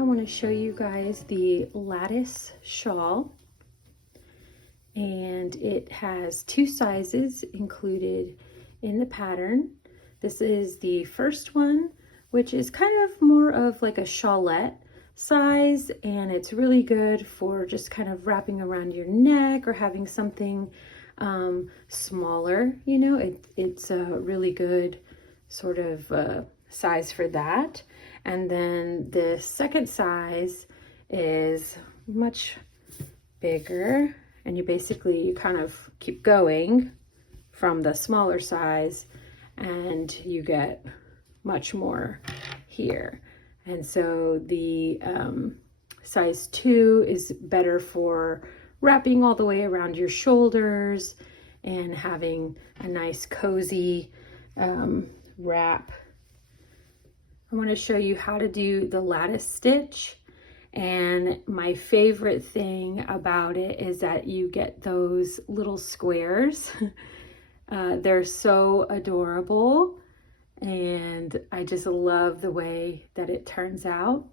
I want to show you guys the Lattice shawl, and it has two sizes included in the pattern. This is the first one, which is kind of more of like a shawlette size, and it's really good for just kind of wrapping around your neck or having something smaller. You know, it's a really good sort of size for that. And then the second size is much bigger, and you kind of keep going from the smaller size and you get much more here. And so the size 2 is better for wrapping all the way around your shoulders and having a nice cozy wrap. I want to show you how to do the lattice stitch, and my favorite thing about it is that you get those little squares. They're so adorable, and I just love the way that it turns out.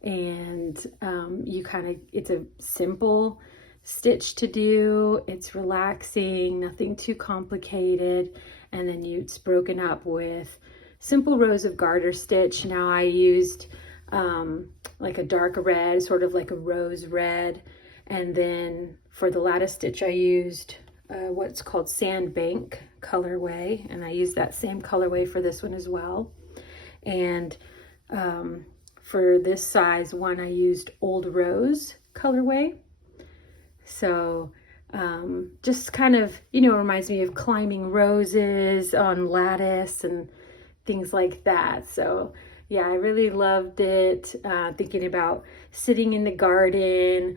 And it's a simple stitch to do. It's relaxing, nothing too complicated, and then it's broken up with simple rows of garter stitch. Now I used like a dark red, sort of like a rose red, and then for the lattice stitch I used what's called Sandbank colorway, and I used that same colorway for this one as well. And for this size one I used Old Rose colorway. So just kind of, you know, reminds me of climbing roses on lattice and things like that. So yeah, I really loved it. Thinking about sitting in the garden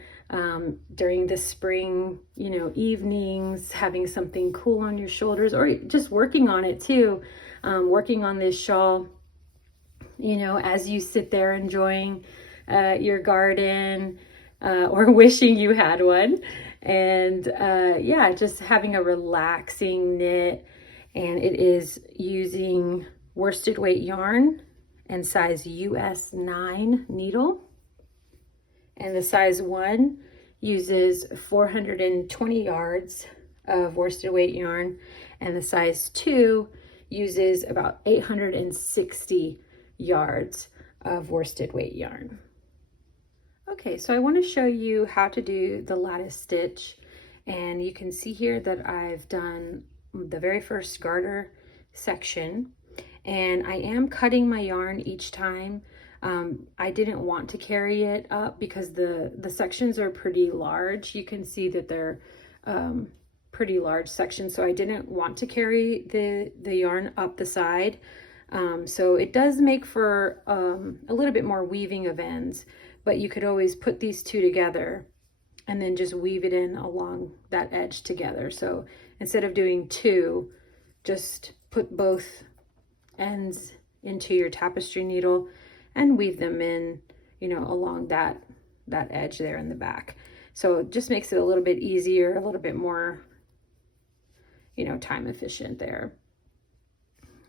during the spring, you know, evenings, having something cool on your shoulders, or just working on it too. Working on this shawl, you know, as you sit there enjoying your garden or wishing you had one. And yeah, just having a relaxing knit. And it is using worsted weight yarn and size US 9 needle, and the size 1 uses 420 yards of worsted weight yarn, and the size 2 uses about 860 yards of worsted weight yarn. Okay, so I want to show you how to do the lattice stitch, and you can see here that I've done the very first garter section, and I am cutting my yarn each time. I didn't want to carry it up because the sections are pretty large. You can see that they're pretty large sections, so I didn't want to carry the yarn up the side. So it does make for a little bit more weaving of ends, but you could always put these two together and then just weave it in along that edge together. So instead of doing two, just put both ends into your tapestry needle and weave them in, you know, along that edge there in the back. So it just makes it a little bit easier, a little bit more, you know, time efficient there.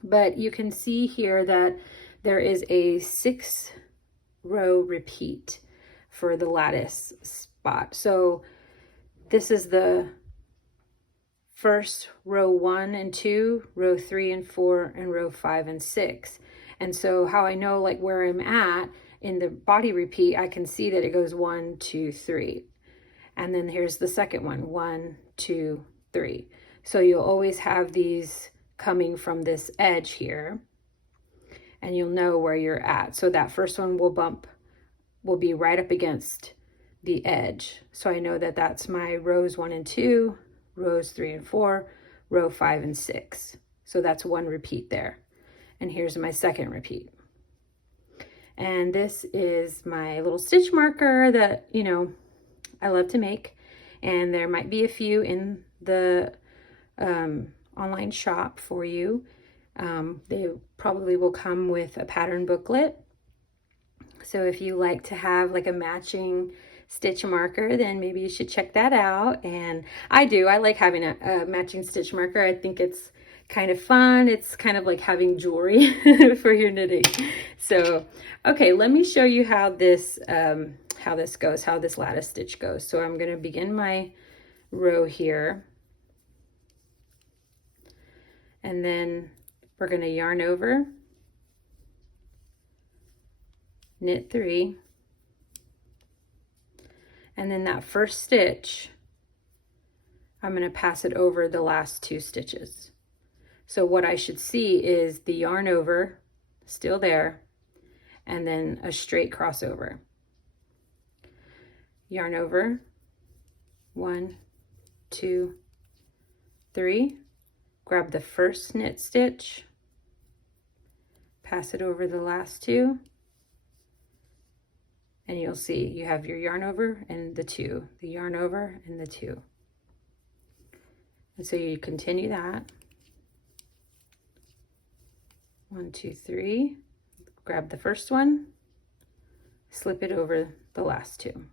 But you can see here that there is a 6-row repeat for the lattice spot. So this is the first row 1 and 2, row 3 and 4, and row 5 and 6. And so how I know like where I'm at in the body repeat, I can see that it goes 1, 2, 3. And then here's the second one, 1, 2, 3. So you'll always have these coming from this edge here, and you'll know where you're at. So that first one will be right up against the edge. So I know that that's my rows 1 and 2, rows 3 and 4, row 5 and 6. So that's one repeat there. And here's my second repeat. And this is my little stitch marker that, you know, I love to make. And there might be a few in the online shop for you. They probably will come with a pattern booklet. So if you like to have like a matching stitch marker, then maybe you should check that out. And I do. I like having a matching stitch marker. I think it's kind of fun. It's kind of like having jewelry for your knitting. So, okay, let me show you how this goes, how this lattice stitch goes. So I'm going to begin my row here, and then we're going to yarn over, knit 3, and then that first stitch, I'm going to pass it over the last 2 stitches. So what I should see is the yarn over still there, and then a straight crossover. Yarn over, 1, 2, 3, grab the first knit stitch, pass it over the last 2, and you'll see you have your yarn over and the 2, the yarn over and the 2. And so you continue that. 1, 2, 3, grab the first one, slip it over the last 2.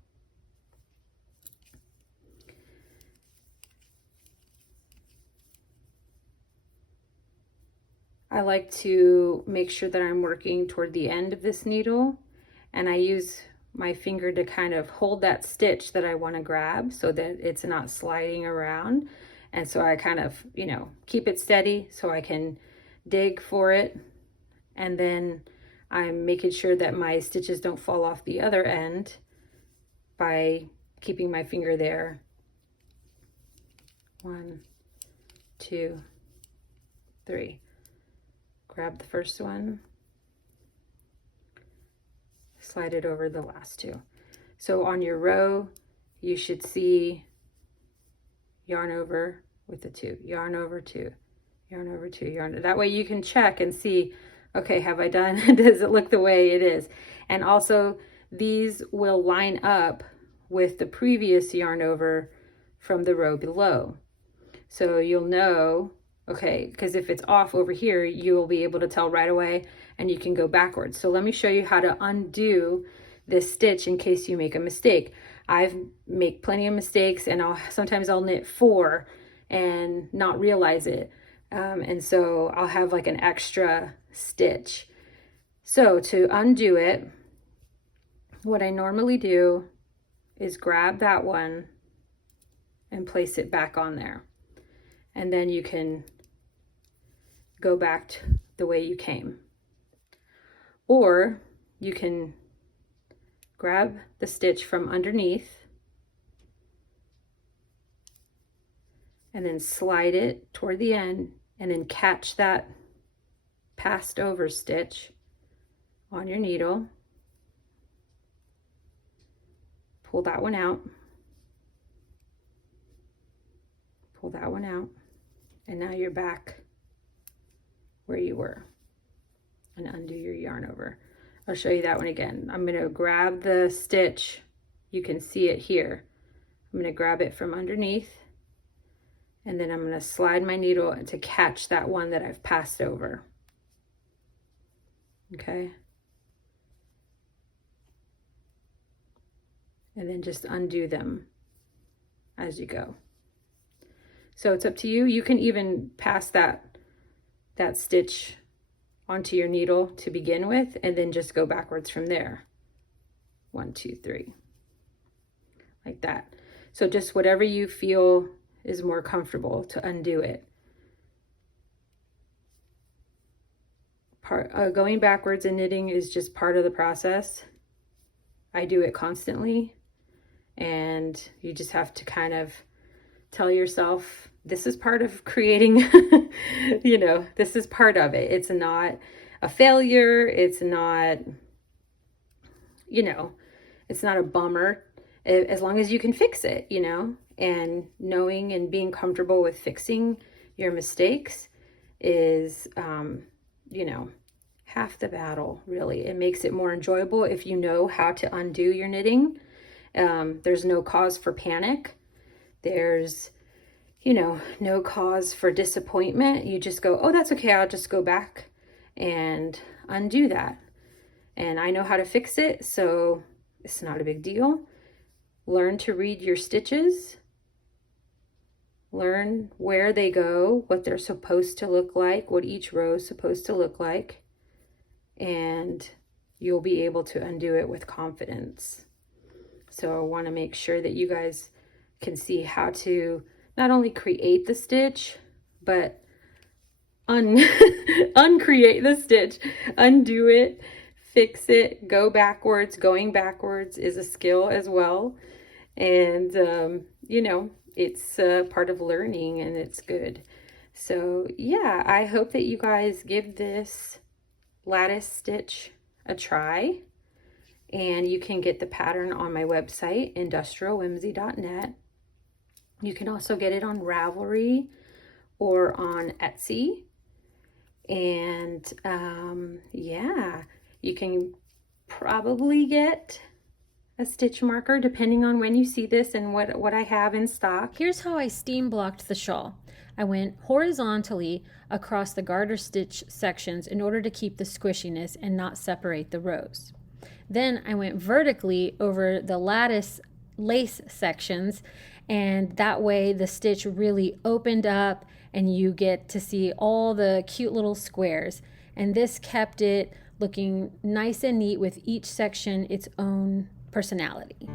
I like to make sure that I'm working toward the end of this needle, and I use my finger to kind of hold that stitch that I want to grab so that it's not sliding around. And so I kind of, you know, keep it steady so I can dig for it. And then I'm making sure that my stitches don't fall off the other end by keeping my finger there. 1, 2, 3. Grab the first one, slide it over the last 2. So on your row, you should see yarn over with the 2, yarn over 2, yarn over 2, yarn. That way you can check and see, okay, have I done, does it look the way it is? And also these will line up with the previous yarn over from the row below. So you'll know, okay, because if it's off over here, you will be able to tell right away and you can go backwards. So let me show you how to undo this stitch in case you make a mistake. I've make plenty of mistakes, and sometimes I'll knit 4 and not realize it. And so I'll have like an extra stitch. So to undo it, what I normally do is grab that one and place it back on there. And then you can go back to the way you came. Or you can grab the stitch from underneath and then slide it toward the end and then catch that passed over stitch on your needle. Pull that one out. Pull that one out. And now you're back where you were, and undo your yarn over. I'll show you that one again. I'm going to grab the stitch. You can see it here. I'm going to grab it from underneath, and then I'm going to slide my needle to catch that one that I've passed over. Okay. And then just undo them as you go. So it's up to you. You can even pass that stitch onto your needle to begin with, and then just go backwards from there. 1, 2, 3, like that. So just whatever you feel is more comfortable to undo it. Going backwards in knitting is just part of the process. I do it constantly, and you just have to kind of tell yourself, this is part of creating, you know, this is part of it. It's not a failure. It's not, you know, it's not a bummer, as long as you can fix it, you know, and knowing and being comfortable with fixing your mistakes is, you know, half the battle, really. It makes it more enjoyable if you know how to undo your knitting. There's no cause for panic. There's, you know, no cause for disappointment. You just go, oh, that's okay. I'll just go back and undo that. And I know how to fix it, so it's not a big deal. Learn to read your stitches. learn where they go, what they're supposed to look like, what each row is supposed to look like, and you'll be able to undo it with confidence. So I want to make sure that you guys can see how to not only create the stitch, but uncreate the stitch, undo it, fix it, go backwards. Going backwards is a skill as well. And, you know, it's part of learning, and it's good. So yeah, I hope that you guys give this lattice stitch a try. And you can get the pattern on my website, industrialwhimsy.net. You can also get it on Ravelry or on Etsy. And yeah, you can probably get a stitch marker depending on when you see this and what I have in stock. Here's how I steam blocked the shawl. I went horizontally across the garter stitch sections in order to keep the squishiness and not separate the rows. Then I went vertically over the lattice lace sections, and that way the stitch really opened up and you get to see all the cute little squares. And this kept it looking nice and neat with each section its own personality.